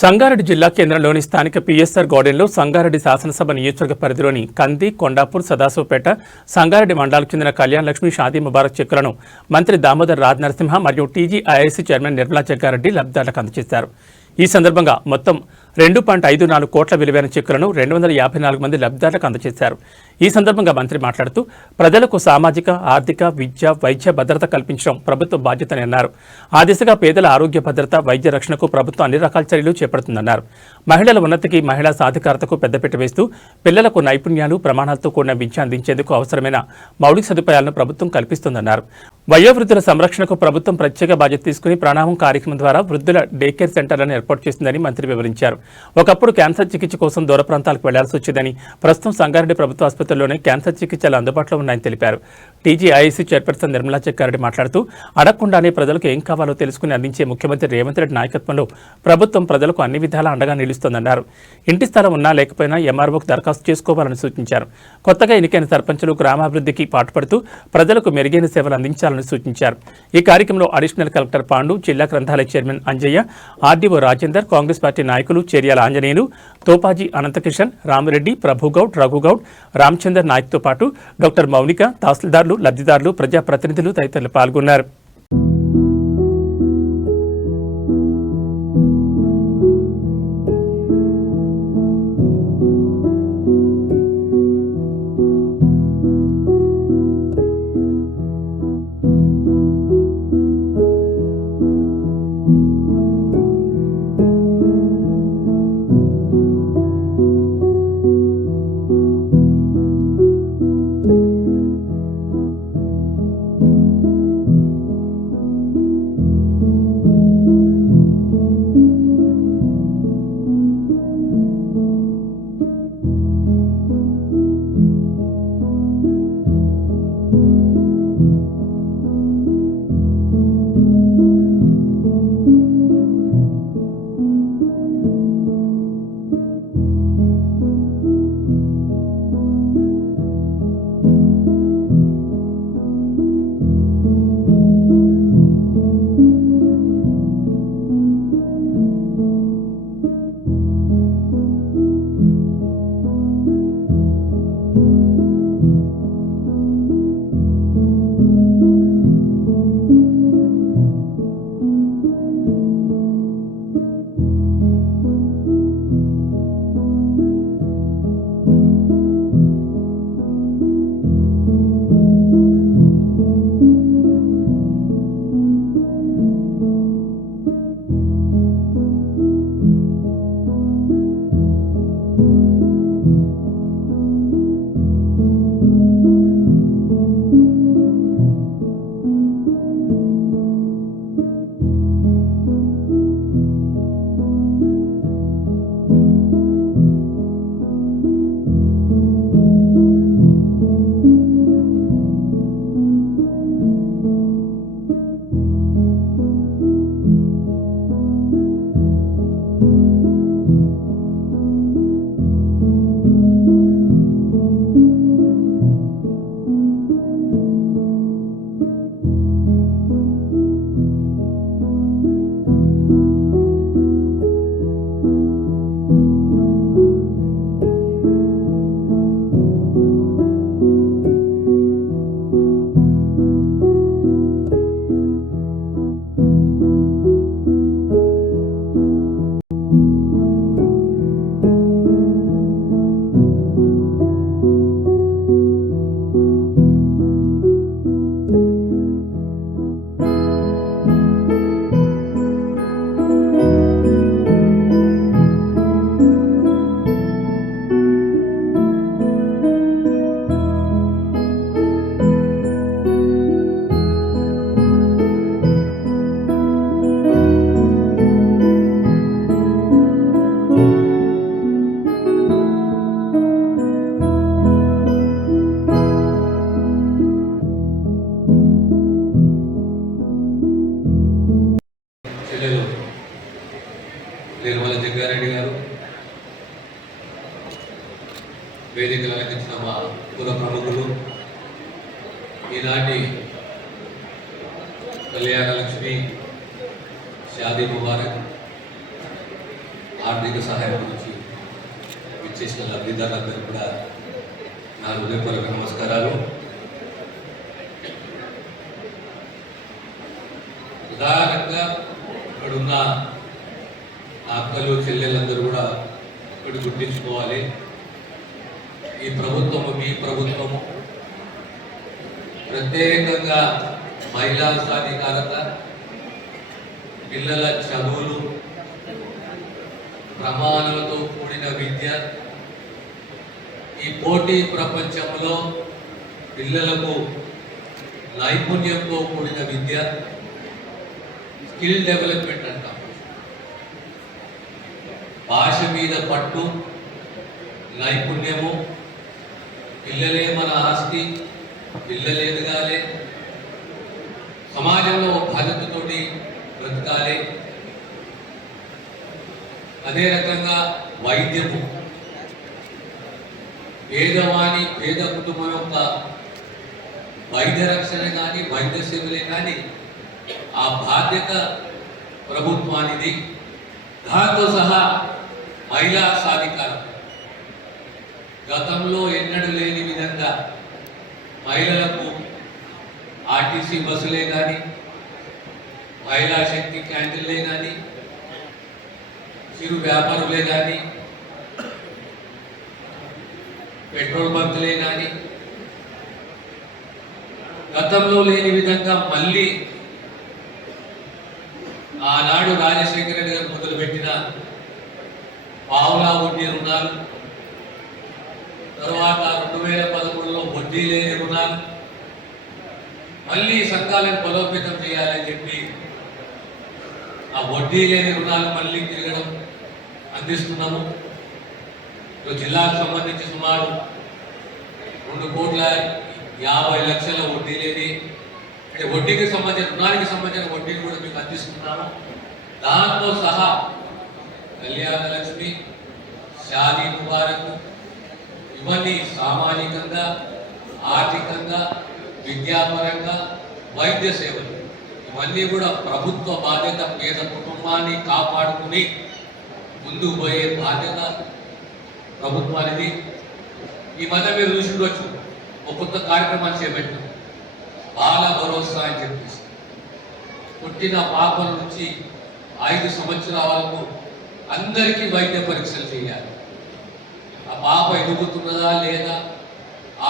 సంగారెడ్డి జిల్లా కేంద్రంలోని స్థానిక పిఎస్ఆర్ గార్డెన్లో సంగారెడ్డి శాసనసభ నియోజకవర్గ పరిధిలోని కంది, కొండాపూర్, సదాశివపేట, సంగారెడ్డి మండలాలకు చెందిన కళ్యాణ్ లక్ష్మి షాదీ ముబారక్ చెక్కులను మంత్రి దామోదర్ రాజ్ నరసింహ మరియు టీజీఐఐసీ చైర్మన్ నిర్మలా జగ్గారెడ్డి లబ్ధిదారులకు అందజేశారు. ఈ సందర్భంగా మొత్తం 2.54 కోట్ల విలువైన చెక్కులను 254 మంది లబ్ధిదారులకు అందజేశారు. ఈ సందర్భంగా మంత్రి మాట్లాడుతూ ప్రజలకు సామాజిక, ఆర్థిక, విద్య, వైద్య భద్రత కల్పించడం ప్రభుత్వ బాధ్యతని అన్నారు. ఆ దిశగా పేదల ఆరోగ్య భద్రత, వైద్య రక్షణకు ప్రభుత్వం అన్ని రకాల చర్యలు చేపడుతుందన్నారు. మహిళల ఉన్నతికి, మహిళా సాధికారతకు పెద్దపీట వేస్తూ పిల్లలకు నైపుణ్యాలు, ప్రమాణాలతో కూడిన విద్య అందించేందుకు అవసరమైన మౌలిక సదుపాయాలను ప్రభుత్వం కల్పిస్తుందన్నారు. వయోవృద్ధుల సంరక్షణకు ప్రభుత్వం ప్రత్యేక బాధ్యత తీసుకుని ప్రాణామం కార్యక్రమం ద్వారా వృద్ధుల డే కేర్ సెంటర్లను ఏర్పాటు చేసిందని మంత్రి వివరించారు. ఒకప్పుడు క్యాన్సర్ చికిత్స కోసం దూర ప్రాంతాలకు వెళ్లాల్సి వచ్చేదని, ప్రస్తుతం సంగారెడ్డి ప్రభుత్వ ఆసుపత్రిలోనే క్యాన్సర్ చికిత్సలు అందుబాటులో ఉన్నాయని తెలిపారు. టీజీఐఐసీ చైర్పర్సన్ నిర్మలా జగ్గారెడ్డి మాట్లాడుతూ అడగకుండానే ప్రజలకు ఏం కావాలో తెలుసుకుని అందించే ముఖ్యమంత్రి రేవంత్ రెడ్డి నాయకత్వంలో ప్రభుత్వం ప్రజలకు అన్ని విధాలా అండగా నిలుస్తోందన్నారు. ఇంటి స్థలం ఉన్నా లేకపోయినా ఎంఆర్ఓకు దరఖాస్తు చేసుకోవాలని సూచించారు. కొత్తగా ఎన్నికైన సర్పంచులు గ్రామాభివృద్ధికి పాటుపడుతూ ప్రజలకు మెరుగైన సేవలు అందించాలని సూచించారు. ఈ కార్యక్రమంలో అడిషనల్ కలెక్టర్ పాండు, జిల్లా గ్రంథాలయ chairman Anjaiah, RDO Rajender, Congress party నాయకులు చెర్యాల ఆంజనేయులు, తోపాజీ అనంతకిషన్, రామిరెడ్డి, ప్రభుగౌడ్, రఘుగౌడ్, రామచందర్ నాయక్తో పాటు డాక్టర్ మౌనిక, తహసీల్దార్లు, లబ్ధిదారులు, ప్రజాప్రతినిధులు తదితరులు పాల్గొన్నారు. నిర్మలా జగ్గారెడ్డి గారు, వేదికలు అలంకరించిన మా కుల ప్రముఖులు, ఈనాటి కళ్యాణ లక్ష్మి షాదీ ముబారక్ ఆర్థిక సహాయం గురించి ఇచ్చేసిన లబ్ధిదారులందరూ కూడా నా హృదయపూర్వక నమస్కారాలు. ఉదాహరణగా ఇక్కడున్న అక్కలు చెల్లెలందరూ కూడా ఇక్కడ గుర్తించుకోవాలి. ఈ ప్రభుత్వము మీ ప్రభుత్వము ప్రత్యేకంగా మహిళా సాధికారత, పిల్లల చదువులు, ప్రమాణాలతో కూడిన విద్య, ఈ పోటీ ప్రపంచంలో పిల్లలకు నైపుణ్యంతో కూడిన విద్య, స్కిల్ డెవలప్మెంట్ అంటాం. భాష మీద పట్టు, నైపుణ్యము, పిల్లలే మన ఆస్తి, పిల్లలు ఎదగాలి, సమాజంలో బాధ్యతతోటి బ్రతకాలి. అదే రకంగా వైద్యము, పేద కుటుంబం యొక్క వైద్య రక్షణ కానీ వైద్య సేవలే కానీ ఆ బాధ్యత ప్రభుత్వానిది. దాంతో సహా మహిళా సాధికారత, గతంలో ఎన్నడూ లేని విధంగా మహిళలకు ఆర్టీసీ బస్సులే కానీ, మహిళా శక్తి క్యాంటీన్లే కానీ, చిరు వ్యాపారులే కానీ, పెట్రోల్ బంకులే కానీ గతంలో లేని విధంగా మళ్ళీ ఆనాడు రాజశేఖర రెడ్డి గారు మొదలుపెట్టిన పావులా వడ్డీ రుణాలు, తర్వాత 2013లో వడ్డీ లేని రుణాలు, మళ్ళీ సంఘాలను బలోపేతం చేయాలని చెప్పి ఆ వడ్డీ లేని రుణాలు మళ్ళీ తిరగడం అందిస్తున్నాము. జిల్లాకు సంబంధించి సుమారు 2,50,00,000 వడ్డీ లేని, అంటే వడ్డీకి సంబంధించిన రుణానికి సంబంధించిన వడ్డీని కూడా మీకు అందిస్తున్నాము. దాంతో సహా కళ్యాణ లక్ష్మి, షాదీ ముబారక్, ఇవన్నీ సామాజికంగా, ఆర్థికంగా, విద్యాపరంగా, వైద్య సేవలు, ఇవన్నీ కూడా ప్రభుత్వ బాధ్యత. పేద కుటుంబాన్ని కాపాడుకుని ముందుకు పోయే బాధ్యత ప్రభుత్వానికి. ఈ మధ్య మీరు చూసిండొచ్చు, ఒక కొత్త కార్యక్రమాన్ని చేపట్టాం, బాల భరోసా అని చెప్పేసి. పుట్టిన పాపల నుంచి 5 సంవత్సరాల వరకు అందరికీ వైద్య పరీక్షలు చేయాలి. ఆ పాప ఎదుగుతున్నదా లేదా,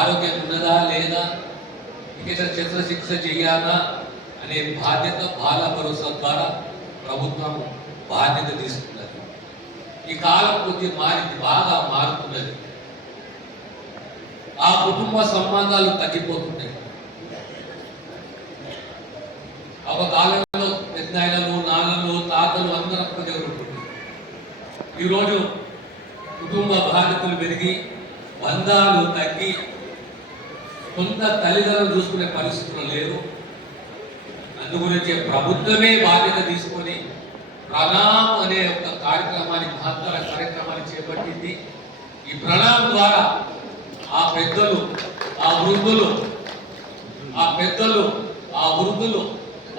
ఆరోగ్యం ఉన్నదా లేదా, ఇక శస్త్రచికిత్స చేయాలా అనే బాధ్యత బాల భరోసా ద్వారా ప్రభుత్వం బాధ్యత తీసుకున్నది. ఈ కాలం కొద్ది మారింది, బాగా మారుతున్నది. ఆ కుటుంబ సంబంధాలు తగ్గిపోతున్నాయి. ఒక కాలంలో పెద్దనాయనలు, నాన్నలు, తాతలు అందరూ ఒక్క దగ్గర ఉంటున్నారు. ఈరోజు కుటుంబ బాధ్యతలు పెరిగి బంధాలు తగ్గి కొంత తల్లిదండ్రులు చూసుకునే పరిస్థితులు లేరు. అందుగురించి ప్రభుత్వమే బాధ్యత తీసుకొని ప్రణామ్ అనే ఒక కార్యక్రమాన్ని, మహత్తర కార్యక్రమాన్ని చేపట్టింది. ఈ ప్రణామ్ ద్వారా ఆ పెద్దలు, ఆ వృద్ధులు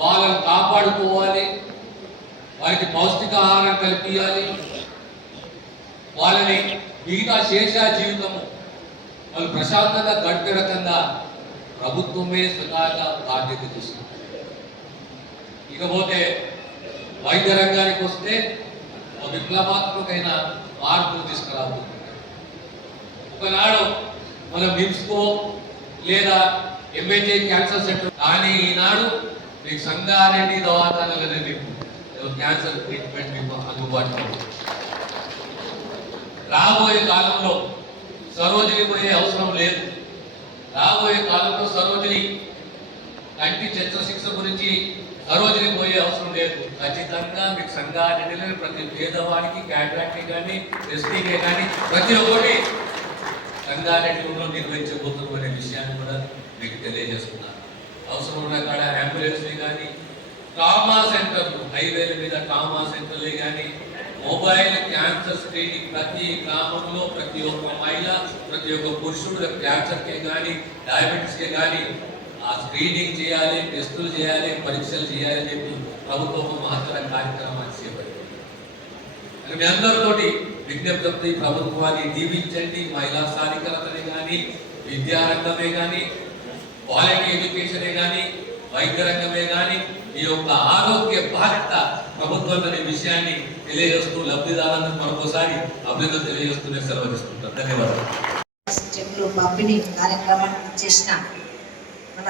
వాళ్ళని కాపాడుకోవాలి, వారికి పౌష్టికాహారం కల్పించాలి, వాళ్ళని మిగతా శేష జీవితము వాళ్ళు ప్రశాంతంగా గడిపే రకంగా ప్రభుత్వమే స్వతహాగా బాధ్యత తీసుకుంది. ఇకపోతే వైద్య రంగానికి వస్తే విప్లవాత్మకమైన మార్పులు తీసుకురాబోతుంది. ఒకనాడు మనం నిమ్స్కో లేదా ఎంఏజే క్యాన్సర్ సెంటర్, కానీ ఈనాడు మీకు సంగారెడ్డి దవాఖానాలనే మీకు క్యాన్సర్ ట్రీట్మెంట్ మీకు అందుబాటులో. రాబోయే కాలంలో సరోజిని పోయే అవసరం లేదు. రాబోయే కాలంలో సరోజిని కంటి శస్త్రచికిత్స గురించి సరోజిని పోయే అవసరం లేదు. ఖచ్చితంగా మీకు సంగారెడ్డిలో ప్రతి పేదవాడికి క్యాటరాక్ట్ కానీ, ఎస్టీకే కానీ ప్రతి ఒక్కటి సంగారెడ్డిలో నిర్వహించబోతున్నాం అనే విషయాన్ని కూడా మీకు తెలియజేస్తున్నాను. అవసరం ఉన్న కాడ అంబులెన్స్ని కానీ, ట్రామా సెంటర్లు, హైవేల మీద ట్రామా సెంటర్లే కానీ, మొబైల్ క్యాన్సర్ స్క్రీనింగ్ ప్రతి గ్రామంలో ప్రతి ఒక్క మహిళ, ప్రతి ఒక్క పురుషుడు క్యాన్సర్కే కానీ, డయాబెటీస్కే కానీ ఆ స్క్రీనింగ్ చేయాలి, టెస్టులు చేయాలి, పరీక్షలు చేయాలని చెప్పి ప్రభుత్వం మహత్తర కార్యక్రమాన్ని చేపట్టింది. అని మీ అందరితోటి విజ్ఞప్తి ప్రభుత్వాన్ని దీవించండి. మహిళా సాధికారతనే కానీ, విద్యారంగమే కానీ, క్వాలిటీ ఎడ్యుకేషనే కానీ, వైద్య రంగమే కానీ, ఈ యొక్క ఆరోగ్య బాధ్యత ప్రభుత్వం అనే విషయాన్ని తెలియజేస్తూ లబ్ధిదారులను మరొకసారి అభినందన తెలియజేస్తూనే సెలవు తీసుకుంటారు. ధన్యవాదాలు. చెట్లు పంపిణీ కార్యక్రమాన్ని చేసిన మన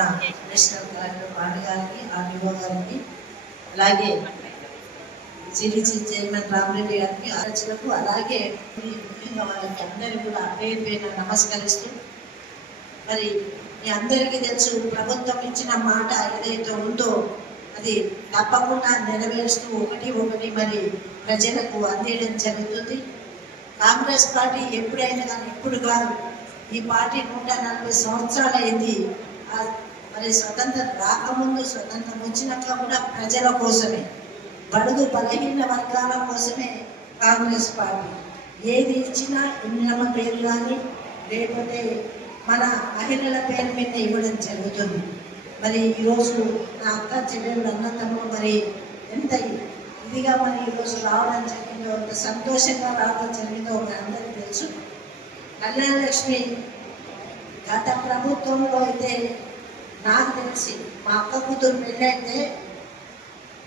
నేషనల్ కలెక్టర్ పాండే గారికి, ఆర్డీఓ గారికి, అలాగే సిడిసి చైర్మన్ రామరెడ్డి గారికి, ఆలోచనలకు, అలాగే ముఖ్యంగా వాళ్ళకి అందరికీ కూడా పేరు పేరున నమస్కరిస్తూ, మరి మీ అందరికీ తెలుసు ప్రభుత్వం ఇచ్చిన మాట ఏదైతే ఉందో అది తప్పకుండా నెరవేరుస్తూ ఒకటి మరి ప్రజలకు అందేయడం జరుగుతుంది. కాంగ్రెస్ పార్టీ ఎప్పుడైనా కానీ ఇప్పుడు కాదు, ఈ పార్టీ 140 సంవత్సరాలు అయింది. మరి స్వతంత్రం రాకముందు, స్వతంత్రం వచ్చినాక కూడా ప్రజల కోసమే, బడుగు బలహీన వర్గాల కోసమే కాంగ్రెస్ పార్టీ ఏది ఇచ్చినా ఇందిరమ్మ పేరు కానీ లేకపోతే మన మహిళల పేరు మీద ఇవ్వడం జరుగుతుంది. మరి ఈరోజు నా అక్క చెల్లెళ్ళు అన్నతమ్ముడు మరి ఎంత ఇదిగా మరి ఈరోజు రావడం జరిగిందో, ఎంత సంతోషంగా రావడం జరిగిందో మన అందరికీ తెలుసు. కళ్యాణ లక్ష్మి గత ప్రభుత్వంలో అయితే నాకు తెలిసి మా అక్క కూతురు పెళ్ళైతే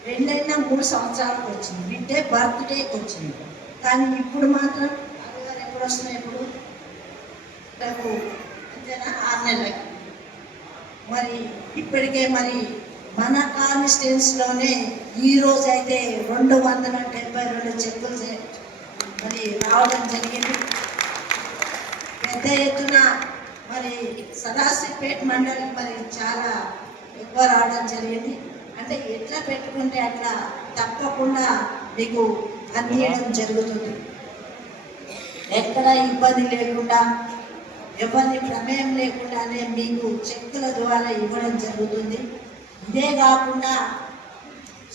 పెళ్ళైనా 3 సంవత్సరాలకు వచ్చింది, బిడ్డే బర్త్డేకి వచ్చింది. కానీ ఇప్పుడు మాత్రం అవి ఎప్పుడు వస్తున్నాయి, ఇప్పుడు అంతేనా 6 నెలలకి. మరి ఇప్పటికే మరి మన కాన్స్టిట్యున్సీలోనే ఈరోజు అయితే 272 చెక్కులు మరి రావడం జరిగింది. పెద్ద ఎత్తున మరి సదాశివపేట మండలికి మరి చాలా ఎక్కువ రావడం జరిగింది. అంటే ఎట్లా పెట్టుకుంటే అట్లా తప్పకుండా మీకు అందించడం జరుగుతుంది. ఎక్కడ ఇబ్బంది లేకుండా, ఎవరిని ప్రమేయం లేకుండానే మీకు చెక్కుల ద్వారా ఇవ్వడం జరుగుతుంది. ఇదే కాకుండా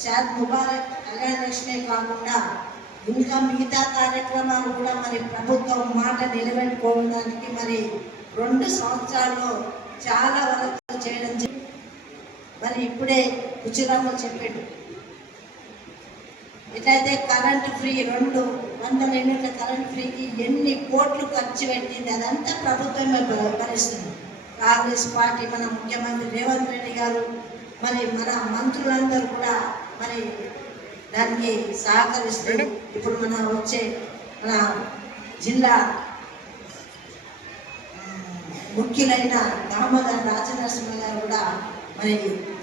షాద్ ముబారక్ కళ్యాణ లక్ష్మి కాకుండా ఇంకా మిగతా కార్యక్రమాలు కూడా మరి ప్రభుత్వం మాట నిలబెట్టుకోవడానికి మరి 2 సంవత్సరాల్లో చాలా వరకు చేయడం జరిగింది. మరి ఇప్పుడే కుచిరాము చెప్పాడు, ఎట్లయితే కరెంట్ ఫ్రీ 200 యూనిట్ల కరెంట్ ఫ్రీకి ఎన్ని కోట్లు ఖర్చు పెట్టింది, అదంతా ప్రభుత్వమే భరిస్తుంది. కాంగ్రెస్ పార్టీ మన ముఖ్యమంత్రి రేవంత్ రెడ్డి గారు మరి మన మంత్రులందరూ కూడా మరి దానికి సహకరిస్తూ ఇప్పుడు మన వచ్చే మన జిల్లా ముఖ్యులైన దామోదర్ రాజనరసింహ గారు కూడా మరి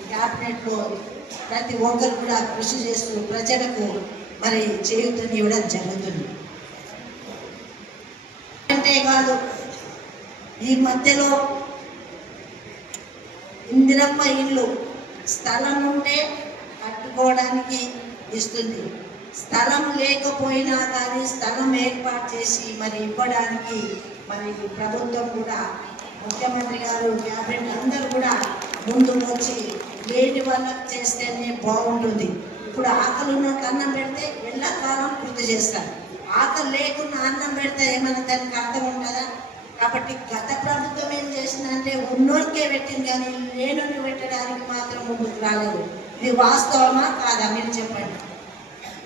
క్యాబినెట్లో ప్రతి ఒక్కరు కూడా కృషి చేస్తూ ప్రజలకు మరి చేయూతనివ్వడం జరుగుతుంది. అంతేకాదు ఈ మధ్యలో ఇందిరమ్మ ఇల్లు స్థలం ఉంటే కట్టుకోవడానికి ఇస్తుంది, స్థలం లేకపోయినా కానీ స్థలం ఏర్పాటు చేసి మరి ఇవ్వడానికి మరి ప్రభుత్వం కూడా ముఖ్యమంత్రి గారు క్యాబినెట్ అందరూ కూడా ముందుకు వచ్చి లేని వాళ్ళకి చేస్తేనే బాగుంటుంది. ఇప్పుడు ఆకలి ఉన్న అన్నం పెడితే ఎల్లకాలం పూర్తి చేస్తారు, ఆకలి లేకుండా అన్నం పెడితే ఏమైనా దానికి అర్థం ఉంటుందా? కాబట్టి గత ప్రభుత్వం ఏం చేసిందంటే ఉన్నోరికే పెట్టింది కానీ లేనోని పెట్టడానికి మాత్రం ముందుకు రాలేదు. ఇది వాస్తవమా కాదా మీరు చెప్పండి.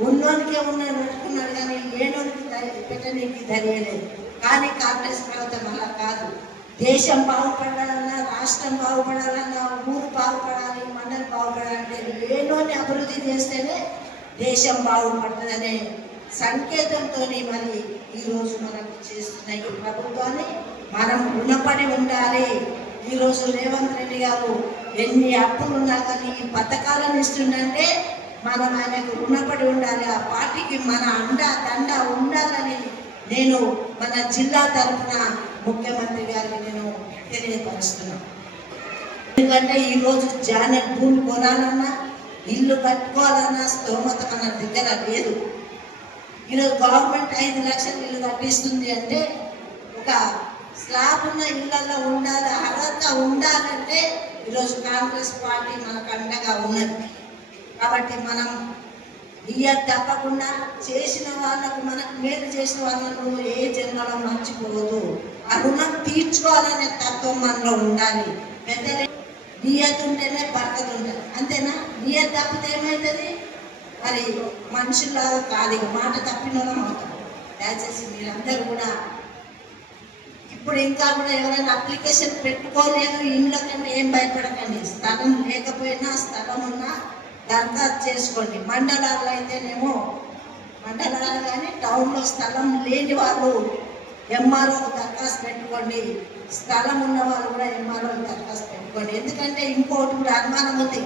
ఉన్నోనికే పెట్టుకున్నాడు కానీ లేనోనికి పెట్టడానికి ధైర్యలేదు. కానీ కాంగ్రెస్ ప్రభుత్వం అలా కాదు. దేశం బాగుపడాలన్నా, రాష్ట్రం బాగుపడాలన్నా, ఊరు బాగుపడాలి, మండలి బాగుపడాలంటే లేనోని అభివృద్ధి చేస్తేనే దేశం బాగుపడుతుందనే సంకేతంతో మరి ఈరోజు మనకు చేస్తున్న ఈ ప్రభుత్వాన్ని మనం రుణపడి ఉండాలి. ఈరోజు రేవంత్ రెడ్డి గారు ఎన్ని అప్పులు ఉన్నా కానీ ఈ పథకాలను ఇస్తుందంటే మనం ఆయనకు రుణపడి ఉండాలి. ఆ పార్టీకి మన దండ ఉండాలని నేను మన జిల్లా తరఫున ముఖ్యమంత్రి గారికి నేను తెలియపరుస్తున్నాను. ఎందుకంటే ఈరోజు జానెట్ భూమి కొనాలన్నా, ఇల్లు కట్టుకోవాలన్నా స్తోమత మన దగ్గర లేదు. ఈరోజు గవర్నమెంట్ 5 లక్షలు ఇల్లు కట్టిస్తుంది అంటే ఒక స్లాబ్ ఉన్న ఇళ్లలో ఉండాలి, అర్హత ఉండాలంటే ఈరోజు కాంగ్రెస్ పార్టీ మనకు అండగా ఉన్నది. కాబట్టి మనం తప్పకుండా చేసిన వాళ్ళకు, మనకు మేలు చేసిన వాళ్ళకు ఏ జన్మలో మర్చిపోవద్దు. ఆ రుణం తీర్చుకోవాలనే తత్వం మనలో ఉండాలి. పెద్దలే నియత్ ఉంటేనే బర్కత్ ఉంటుంది, అంతేనా? నియత్ తప్పితే ఏమవుతుంది? మరి మనుషుల్లాగా కాదు, ఇక మాట తప్పినోళ్ళం అవుతాం. దయచేసి మీరందరూ కూడా ఇప్పుడు ఇంకా కూడా ఎవరైనా అప్లికేషన్ పెట్టుకోలేదు ఇంట్లో కంటే ఏం భయపడకండి. స్థలం లేకపోయినా స్థలం ఉన్నా దరఖాస్తు చేసుకోండి. మండలాల్లో అయితేనేమో మండలాలు కానీ టౌన్లో స్థలం లేని వాళ్ళు ఎంఆర్ఓ దరఖాస్తు పెట్టుకోండి. స్థలం ఉన్న వాళ్ళు కూడా ఎంఆర్ఓ దరఖాస్తు పెట్టుకోండి. ఎందుకంటే ఇంకోటి కూడా అనుమానం ఉంది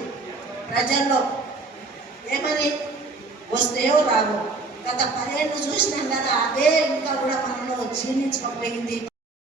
ప్రజల్లో, ఏమని వస్తేయో రావో. గత 10 ఏళ్ళు చూసినాం కదా, అదే ఇంకా కూడా మనలో క్షీణించకపోయింది.